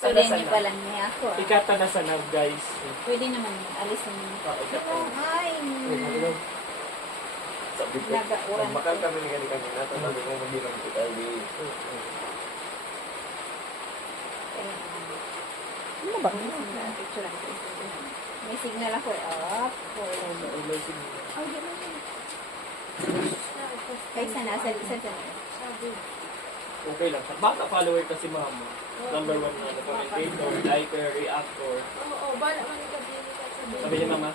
So, din niya pala niya ako. Ikata na sa nav, guys. Pwede naman yun. Alisin niyo. Ay, Sabi ko, nagauran. makan kami ni kanina, sabi ko mag-inom ko tayo. Ano ba? Picture lang. May signal ako eh. Up. Oh, gano'n yun. Kaysa nasa Okay lang. Baka follower kasi mama. Number 1 na commentator, liker, reactor. Oo, bala man yung gabi ka sabi. Sabi niya mama,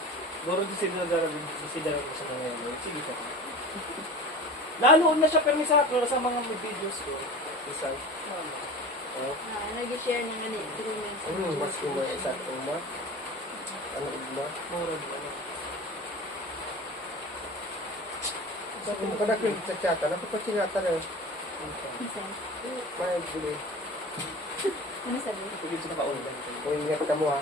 guro consider mo sa mga yun. Sige ka. Lalo na siya permisa ko sa mga videos ko. Isa. Nag-share ng ano yung Mas kumay sa uma. Ano iba? Mura din ano. Sa kung kadakil sa chata, napapasingatan na may buli. Ano sabi? Tugid sa nakaulan. Kung ingat ka mo ha.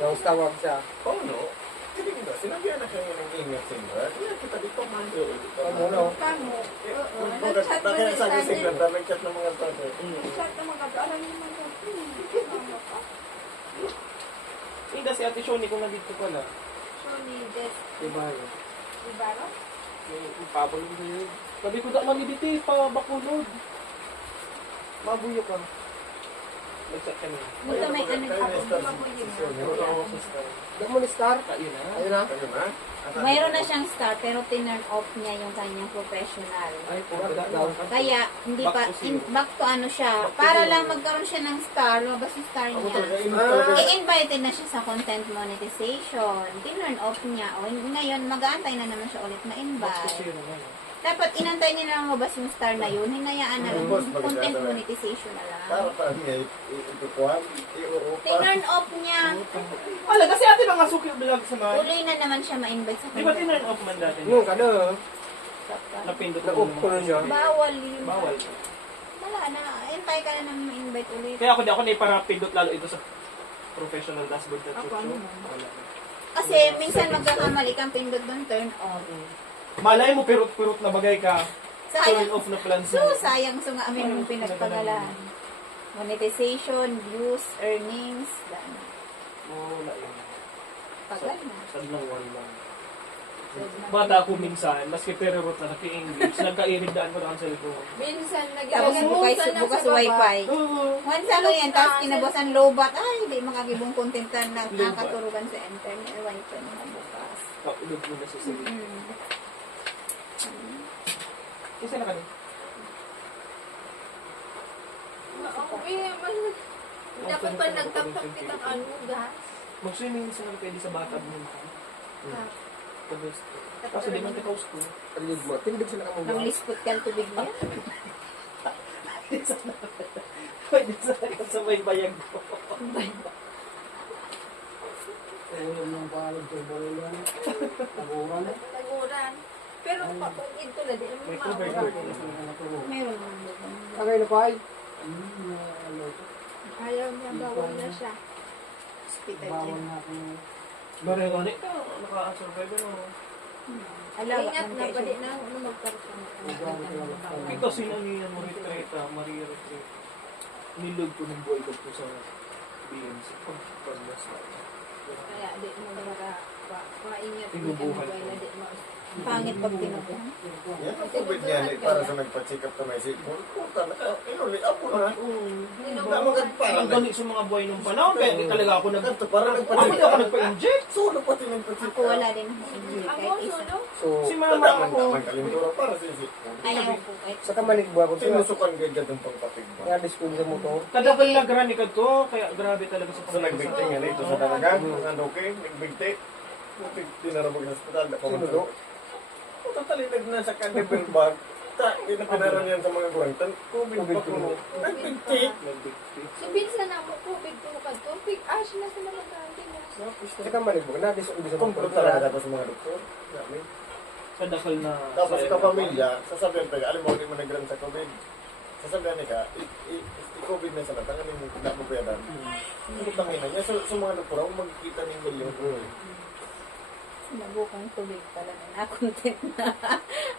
So, tawag siya. Oh, no. Hindi ba? Sinabihan na kayo ng ingat singer. Kaya kita dito man. Ano, no? Kamo. Nag-chat mo rin sa singer. Nag-chat ng mga tao. Nag-chat ng mga tao. Alam niyo naman ko. Hindi si Ate Shoni kung nandito pala. Shoni, Des. Diba? Ibaro? Yung pabol mo yun. Sabi ko da manibiti pa bakulod. Mabuyo ka. Nag-chat kami. Buta may ano ako. Damo ni Star. Ayun na. Ayun na. Ayun na. Mayroon na siyang star pero tinurn off niya yung kanyang professional. Ay, pwede daw. Kaya hindi pa back to ano siya. Para lang magkaroon siya ng star, lumabas yung star niya. I-invited na siya sa content monetization. Tinurn off niya. O ngayon mag-aantay na naman siya ulit ma-invite. Dapat inantay niya na lumabas yung star na yun. Hinayaan na lang content monetization na lang. Para niya itukuhan. Iuupa. Tinurn off niya. Wala, kasi ate mga suki vlog sa mga. Tuloy na naman siya ma-invite sa Di ba content. tinurn off man dati? Yung kada. Napindot Na-off ko na niya. Bawal yun. Bawal. Wala na. Antay ka na nang ma-invite ulit. Kaya ako di ako na para pindot lalo ito sa professional dashboard na chuchu. Wala. Kasi minsan magkakamali kang pindot doon, turn off. Malay mo pirot-pirot na bagay ka. Turn Sayang. off na plan So, sayang sa nga amin yung pinagpagalan. Monetization, views, earnings, dahil. Wala yun. Tagal na. Sadlang one lang. Bata ako minsan, maski pererot na naki-English, nagka-irig daan ko na ang cellphone. Minsan, Tapos bukas wifi. Oo. Once ako yan, tapos kinabasan low bat, ay, hindi makagibong contentan na nakaturugan sa internet. Wifi na bukas. Kaulog mo na sa sarili. Isa na ka din. Okay, dapat pa nagtaptak kitang ano, gas. Mag-swimming sa lang pwede sa bathtub mo. Kasi di man tikaw ko. Paligid mo. Tindig sila ka mo. Nang lispot ka ang tubig niya. Pwede sa may bayag ko. Ulam ng palad ko. Bulan. Taguran. Naguran. Pero kung ito na, di naman May mawala. cover. Meron naman doon. Tagay na pa ay. Ayaw niya, bawal na siya. Hospital niya. Bareng ulit ka, naka-survive na. Alawak Ingat ng na, kesyo. pwede na magkaroon. Ito sinangiyan mo retreta, mariretreta. Nilog ko ng boy ko po sa BMC. Pagpas na. Kaya di mo para maingat Inubuhan ko. na di mo. Pangit pag tinubuhan. Yan ang COVID niya. Para sa nagpa-check up ka may sipon. Puta na. Inuli ako na. Tinubuhan. Ang dali sa mga buhay nung panahon, kaya hindi talaga ako nag... Ganto, parang Ako nagpa-check hindi ako up. nagpa-inject. Sulo pati nagpa-check Ako wala din ako injury Ako, kahit isa. sulo. So, Si mama Tadaman ako. naman kalintura para sa sipon. Ayaw ko kahit sa kamaligwa ko. Sinusukan kay gadong pagpatigba. Kaya diskul sa mo to. Kadakal na granikad ko, kaya grabe talaga sa So nagbigti nga dito sa dalaga. Ang okay, nagbigti. Tinarabog sa hospital. Sinulo. Puta talinag na sa cadaver bag. Pinapinaran yan sa mga guwantan. COVID pa ko. Nagbigti. So, binsa na mo po, big tulukad ko. Big ash na sa mga kantin na. Sa kamaligwa. Na-diskul sa mo. Kumpro talaga tapos mga doktor. Dami. Kadakal na... Tapos sa pamilya, sasabihan pa, alam mo, hindi mo nag sa COVID. Sasabihan niya, i-COVID na sa latang, ano yung napapayadan. Ang tangina niya, sa mga doktor, ako magkikita ng milyon. nabukang tubig pala na na-content na.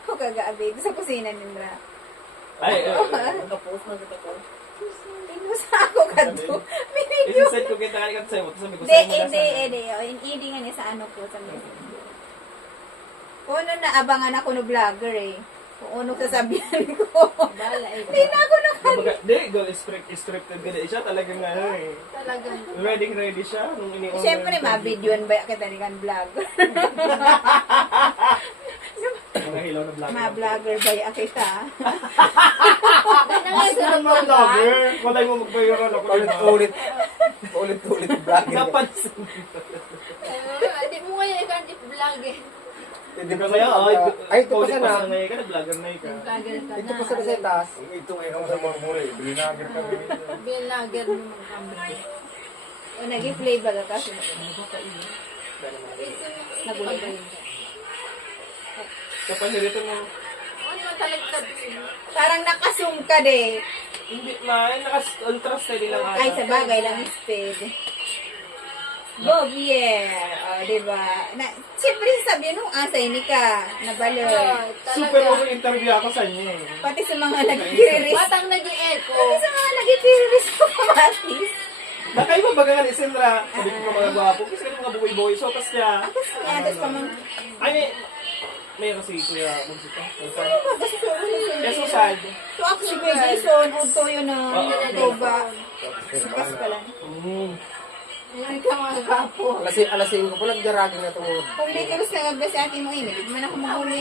Ako kagabi sa kusina ni Ndra. Ay, Nakapost na kita ko. Inusa ako kadto. nakalit ka sa'yo. Sabi ko, Hindi, sa'yo mo na hindi, sana. hindi. Hindi nga niya sa ano po, sa messenger. Kung ano naabangan ako no vlogger eh. Kung ano sasabihan ko. Bala eh. Hindi na ako Kumbaga, di, scripted ka na siya. Talagang ano eh. Talagang. Ready siya. Nung ini-order. Siyempre, mabidyoan ba kita ni kan vlogger? Mga hilaw na vlogger. Ma-vlogger ba ya kita? Saan mga vlogger? Walay mo magbayaran ako. Ulit-ulit vlog. Napansin. Hindi mo kaya i-candy vlog eh. Hindi Di pa ba kaya? Ay, ito pa sana. na ngayon ka na, vlogger na ka. Vlogger ka na. Ito pa sana sa taas. Ito ngayon sa mga mure, binagir kami. Vlogger mo mga kami. O nag-play ba ka kasi? Nagulat ba yun? Kapag nilito na, Ano yung talagtad sila? Parang nakasum ka de. hindi man, ultra steady lang ata. Ay, sa bagay lang speed. Bob, yeah. O, diba? Siyempre, sabi nung asay ni ka, nabalo. Super over-interview ako sa inyo eh. Pati sa mga nag-terrorist. Batang nag-i-echo. Pati sa mga nag-terrorist ko kamatis. Baka iba baga nga ni Sindra, sabi ko pa mga gwapo, kasi ka mga buhay-buhay, so tas niya. Kaya, tapos pa man. Ay, may kasi Kuya Magsita. Ano ba? Basta Yes, so sad. So, ako si Kuya Jason, uto yun na. Oo. Tuba. Sukas ka lang. Ngayon ka mga kapo. Alas 5 po, nagdaragin na itong Kung details na gagba sa atin mo ini, di man ako mahuli.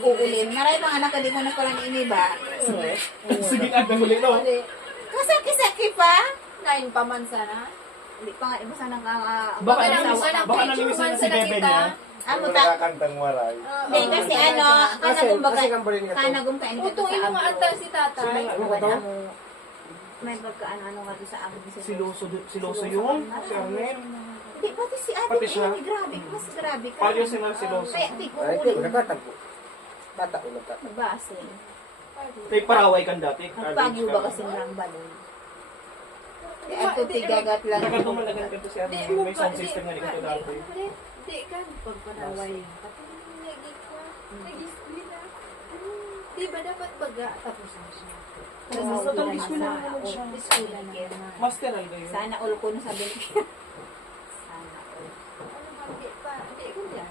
Uulim. Maray pang anak ka, di mo na pala ini ba? Sige, agad muli, no? Kasaki-saki pa? 9 pa man sana. Hindi pa nga, iba sana ka Baka baka namimiss na si Bebe niya. Amo Ito ta. nakakantang waray. Hindi, kasi ano, kanagum baga, kasi gambalin ka to. kanagum kain ka Utong imo nga anta si tatay. Ano ba to? May pagkaano-ano nga doon sa amin. Si Loso yun, si Arnel. Hindi, pati si Ate. Pati siya. Grabe, mas grabe ka. Paano si Loso? Kaya, di ko Ay, ulit. nagkatagpo. Bata ko nagkatagpo. Base. Kay Paraway kan dati. Nagpagyo ba kasi ng balon? At tigagat lang. Nagkatumalagan ka to si Arnel. May sound system nga ni Kato dati. Di ka pagpanaway. Nag-display na. Di ba dapat baga tapos na siya? Natangis ko na naman siya. Display na. Master alga yun. Sana all ko na sabi niya. Sana all. Ano ba? Di ko yan.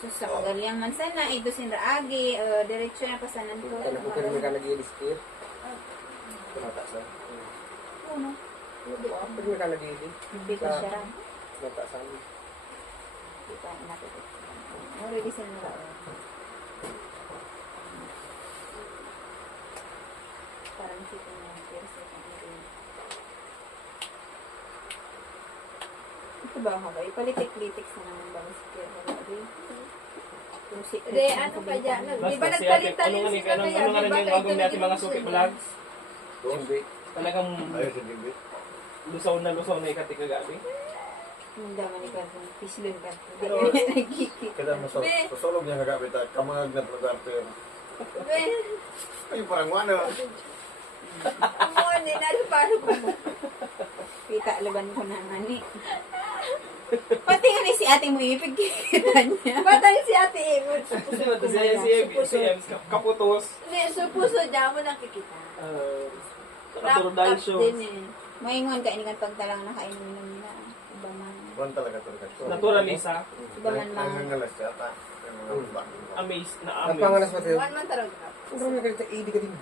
So, sa kagalyang man sana, ito sinraagi, diretsyo na pa sana nito. Kaya po pero may ka nag-i-skip. Kumata sa. Puno. Pero may ka nag-i-skip. Hindi ko siya. Kumata sa amin. Hindi pa natutup. Already sinraagi. Parang sito na yung first second na rin. Ito ba ako ba? Ipalitik-litik sa naman ba si Pierre Harari? Re, ano pa dyan? Di ba Basta si Ate, nagtalit-talit ano sila kaya? nga rin yung bagong natin mga suki vlogs? Hindi. Talagang Ayos, hindi. lusaw na ikatikagabi. Hindi naman ikaw kung pislon ka. Pero, Nagkikik. Kada masulog niya kagabit at kamangag na producer. Ay, parang ano. Ang morning, ano paano ko mo? Kita laban ko na nga ni. Pati nga ni si ate mo ipigkita niya. Batang si Ate Emot. si Ems, kaputos. Hindi, so puso niya mo nakikita. Natural show. din eh. Moingon ka inikan pagtalang nakainom nila. Iba man. Buwan talaga ito. Naturalisa. Iba man Ang mga. nangalas siya. Amazed na Ang amazed. pangalas mo tayo. One man talaga. Kung may ka dito, hindi ka din.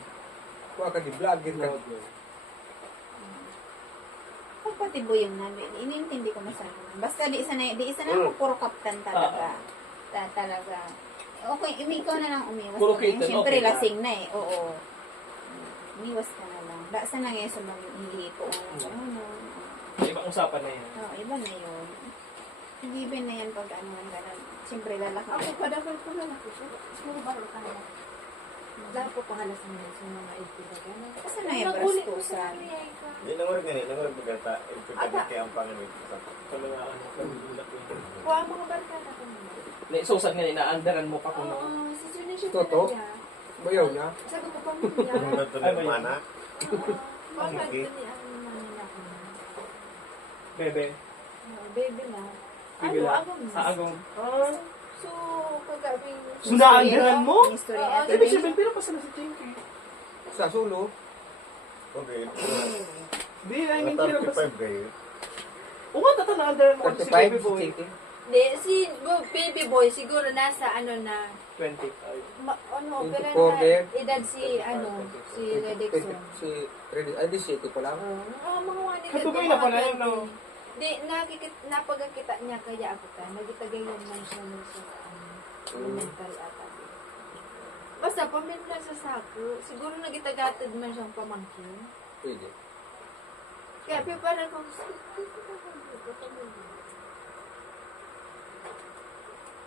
Kuha ka din, vlogger ka. Kung pati buyong namin, inintindi ko na sana. Basta di isa na ako puro kaptan talaga. Talaga. Okay, ikaw na lang umiwas. Puro na. kitten, Siyempre, okay. lasing na eh. Oo. Umiwas ka na lang. Basta na ngayon sa mga hihipo. Ano. Ibang usapan na yan. Oo, iba na yun. Given na yan pag ano ka na. Siyempre, lalakad. Ako padakal ko na ako. Siguro baro ka na. Dahil po pahalas na sa mga ipibagan. Kasi na yung brastusan. Hindi nangurag ganit. Nangurag magkata. Ipagkabit kaya ang pangalit. Sa mga ano, kagulat ko yun. Kuha mga barkada ko naman. Naisosad nga, inaandaran mo pa kung Oo, si Junior siya Toto? talaga. Bayaw na. Sabi ko pamilya. Yung nato Ay, na ba yun? mana. Bakit ko ni ang manila ko na. Bebe. Baby na. Sige Ano, lang. agong Sa agong. So, kagawin. So, naandaran mo? History Oo, natin. Ibig sabihin, pero pa sana si Chinky. Sa sulo. Okay. Di, I mean, pero basta. 35 kayo. Oo nga, tatanaan mo kasi si Baby 35, Boy. 60. Hindi, si baby boy, siguro nasa ano na, 25. opera 24 na din. edad si, si Redexon. Si di city ko lang. Mga wani Katugay na pala yun, no? Di, napagkita niya kaya ako ka, nagitagayan man siya ng sa elementary ata. Basta, pamilya sa sako, siguro nagitagatid man siyang pamangkin. Pwede. Kaya, parang kung,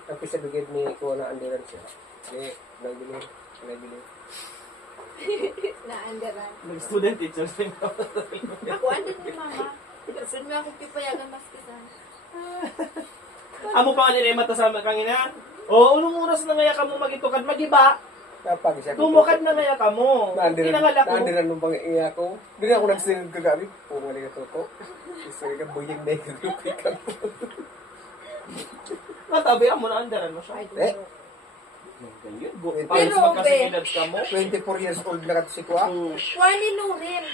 Tapos sa bigid ni ko na andiran siya. Nagbili. naandaran. Nag-student teacher siya. Ako, andun ni mama. Pero may ako pipayagan mas kasan. Amo pa kanina mata sa kangina. O, unong oras na ngaya ka mo magitukad, magiba. Kapag siya. Tumukad na ngaya ka mo. Kinangala ko. Naandiran nung pangiiya ko. Hindi ako nagsilid kagabi. Pumali ka toko. Isa ka buying na yung lukay ka. Natabi mo na andaran mo siya. Eh, Pero Pero, magkasinidad ka mo. 24 years old na ka si Kwa. Wani Nurin.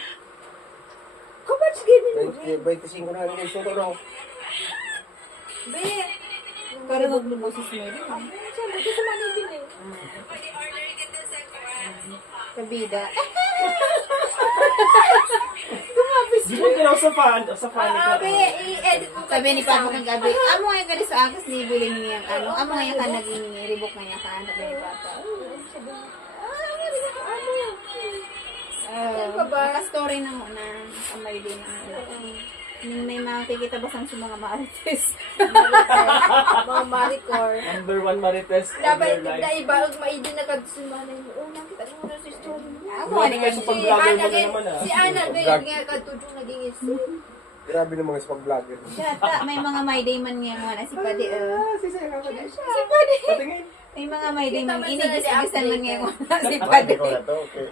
Kapag gini Nurin. 25 na rin yung suto na. Be. Karunod mo si Smiley. Siyempre, kasi manibin eh. Kabida. Di mo kinaw sa fan ka. Be, i-edit mo Sabi ni Papa kang gabi, amo nga ka sa akas ni bilin niya ano, amo nga ka naging ribok nga ka, sabi ni Papa. Saan ka ba? Naka-story na mo na kamay din ang may mga kikita basang sa mga marites. Mga Maricor. Number 1 marites of Dapat your life. na iba, maidin na kadsumanay mo. Oh, nakita mo na sa story mo. Amo Grabe nga kayo sa ni pag-vlogger mo na naman ah. Si Ana, Vlog. nga kadtudong naging isip. Grabe ng mga spag-vlogger. Shata, may mga may day man niya mo na si Padi. Si Padi. Patingin. May mga may day man Kita man inigis-igisan man niya mo na si Pwede Padi. ko na to. Okay.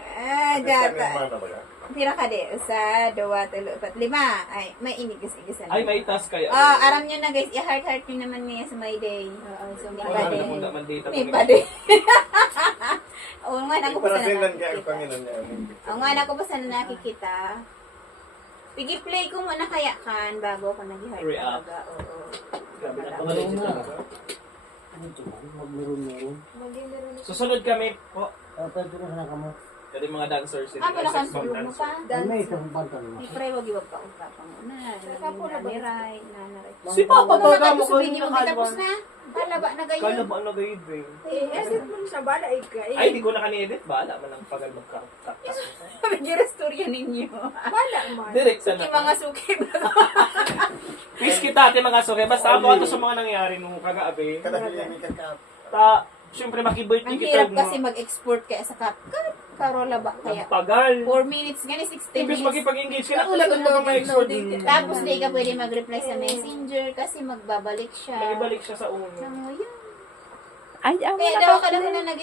Gata. Mana ba ka? Tira ka di. Sa 2, 3, 4, 5. Ay, may inigis-igisan. Ay, may task kayo. Aram nyo na guys, i-heart-heart nyo naman niya sa my day. So, may Wala Padi. na muna man data. May Padi. Oo nga, ako pa Para sana sinan kaya ang nakikita. Panginoon niya. Oo nga, ako pa sana nakikita. Pigi-play ko muna kaya kan bago ako nag-heart React. talaga. Oo. Grabe na. Maganda rin. Susunod kami po. Pwede na sana ka mo. Kasi mga dancers. Pala kang sulog mo pa. May isang bantan mo. May pre, wag iwag pa kung papa muna. Naniray, nanaray. Si Papa Ano baga na mo tapos video mo, tapos kalwan. na. Palaba na gayon. Kala ba na gayon ba? Esip mo sa bala, ika. Ay, di ko na kani-edit. Bahala man ang pagal magkakak. Gira storya ninyo. Bala man. Direct sa Yung mga suki ba? Please kita ate mga suki. Basta ako ato sa mga nangyari nung kagaabi. Kada niya may kakap. Siyempre makibirthday Ang kita. hirap kasi mag-export kaya sa CapCut. Karola ba kaya? Tagal. 4 minutes, gani 60 Imbes minutes. makipag-engage ka, ulat mo pa ma-export. Tapos di ka pwede mag-reply sa messenger kasi magbabalik siya. Nagibalik siya sa uno. Ano yun? Ay, Kaya daw ka na nag